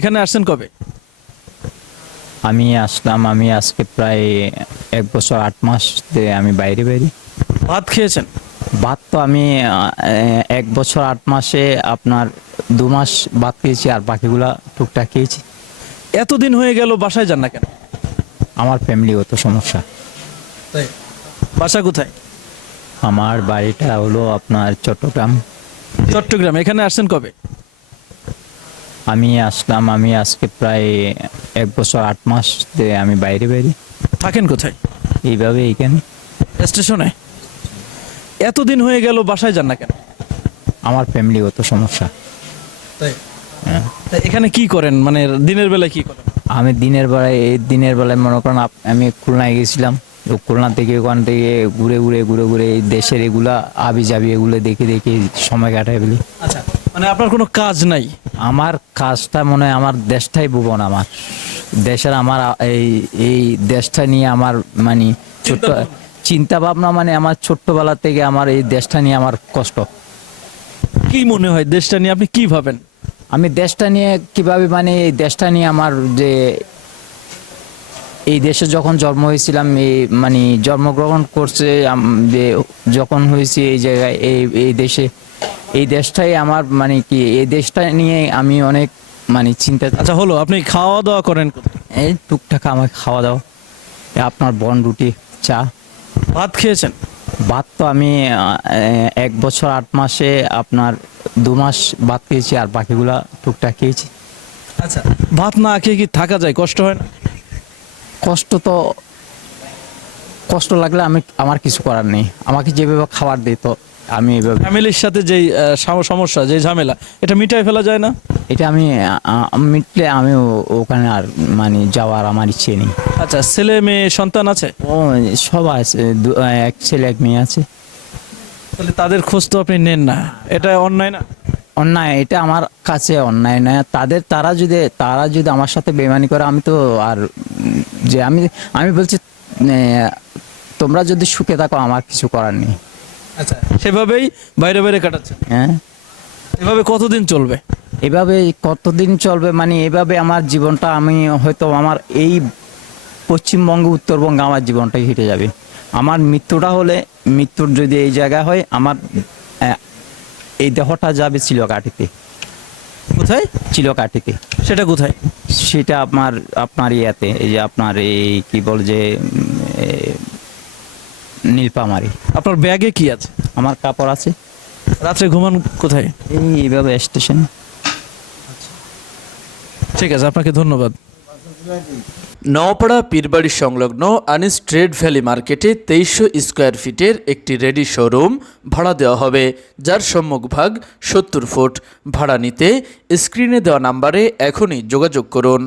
এখানে আসছেন কবে? আমি আসলাম, আমি আজকে প্রায় 1 বছর 8 মাস দিয়ে আমি বাইরে বাইরে। ভাত খেয়েছেন? ভাত তো আমি 1 বছর 8 মাসে আপনার 2 মাস ভাত খেয়েছি, আর বাকিগুলা টুকটাক খেয়েছি। এতদিন হয়ে গেল বাসায় যান না কেন? আমার ফ্যামিলিগত সমস্যা। তাই? বাসা কোথায়? আমার বাড়িটা হলো আপনার চট্টগ্রাম। চট্টগ্রাম। এখানে আসছেন কবে? আমি আসলাম, আমি আজকে প্রায় 1 বছর 8 মাস দিয়ে আমি বাইরে বাইরে। থাকেন কোথায়? এইভাবে এইখানে। স্টেশনে। এতদিন হয়ে গেল বাসায় যান না কেন? আমার ফ্যামিলিগত সমস্যা। তাই? হ্যাঁ। তা এখানে কি করেন, মানে দিনের বেলায় কি করেন? আমি দিনের বেলায় মনে করেন আমি খুলনায় গেছিলাম। তো খুলনা থেকে ওখান থেকে ঘুরে ঘুরে ঘুরে ঘুরে এই দেশের এগুলা আবি যাবি এগুলো দেখে দেখে সময় কাটাই ফেলি। আচ্ছা, মানে আপনার কোনো কাজ নাই? আমার কাজটা মনে হয় আমার দেশটাই ভুবন। আমার দেশের আমার এই এই দেশটা নিয়ে আমার মানে ছোট্ট চিন্তা ভাবনা, মানে আমার ছোট্টবেলা থেকে আমার এই দেশটা নিয়ে আমার কষ্ট। কি মনে হয় দেশটা নিয়ে আপনি কি ভাবেন? আমি দেশটা নিয়ে কিভাবে, মানে এই দেশটা নিয়ে আমার যে এই দেশে যখন জন্ম হয়েছিলাম, এই মানে জন্মগ্রহণ করছে যে যখন হয়েছি এই জায়গায় এই দেশে, এই দেশটাই আমার মানে কি, এই দেশটা নিয়ে আমি অনেক মানে চিন্তা। আচ্ছা হলো, আপনি খাওয়া দাওয়া করেন কোথায়? এই টুকটাক আমার খাওয়া দাওয়া, আপনার বন রুটি চা। ভাত খেয়েছেন? ভাত তো আমি 1 বছর 8 মাসে আপনার 2 মাস ভাত খেয়েছি, আর বাকিগুলা টুকটাক খেয়েছি। আচ্ছা, ভাত না খেয়ে কি থাকা যায়? কষ্ট হয় না? কষ্ট লাগলে আমার কিছু করার নেই। আমাকে যেভাবে খাবার দিই তো আমি এইভাবে। ফ্যামিলির সাথে যেই সমস্যা, যে ঝামেলা, এটা মিটাই ফেলা যায় না? এটা আমি মিটলে আমি ওখানে আর মানে যাওয়ার আমার ইচ্ছে নেই। আচ্ছা, ছেলে মেয়ে সন্তান আছে? ও সবাই আছে, এক ছেলে এক মেয়ে আছে। তাহলে তাদের খোঁজ তো আপনি নেন না, এটা অন্যায় না? অন্যায়, এটা আমার কাছে অন্যায় না। তারা যদি আমার সাথে বেইমানি করে, আমি তো আর যে আমি বলছি তোমরা যদি সুখে থাকো আমার কিছু করার নেই। আচ্ছা, সেভাবেই বাইরে বাইরে কাটাচ্ছে? হ্যাঁ। এভাবে কতদিন চলবে? এভাবে কতদিন চলবে, মানে এভাবে আমার জীবনটা, আমি হয়তো আমার এই পশ্চিমবঙ্গ উত্তরবঙ্গে আমার জীবনটাই হেঁটে যাবে। আমার মৃত্যুটা হলে, মৃত্যুর যদি এই জায়গায় হয়, আমার এই দেহটা যাবে চিলকাঠিতে। কোথায়? চিলকাঠিতে। সেটা কোথায়? সেটা আপনার ইয়াতে, এই যে আপনার এই কি বলে যে নীলপামারি। আপনার ব্যাগে কি আছে? আমার কাপড় আছে। রাত্রে ঘুমান কোথায়? এইভাবে স্টেশন। ঠিক আছে, আপনাকে ধন্যবাদ। নওপাড়া পীরবাড়ি সংলগ্ন আনিস ট্রেড ভ্যালি মার্কেটে 2300 স্কোয়ার ফিটের একটি রেডি শোরুম ভাড়া দেওয়া হবে, যার সম্মুখভাগ 70 ফুট। ভাড়া নিতে স্ক্রিনে দেওয়া নাম্বারে এখনই যোগাযোগ করুন।